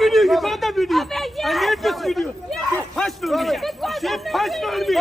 video. You got the video. I need this video. She touched on me. She touched on me.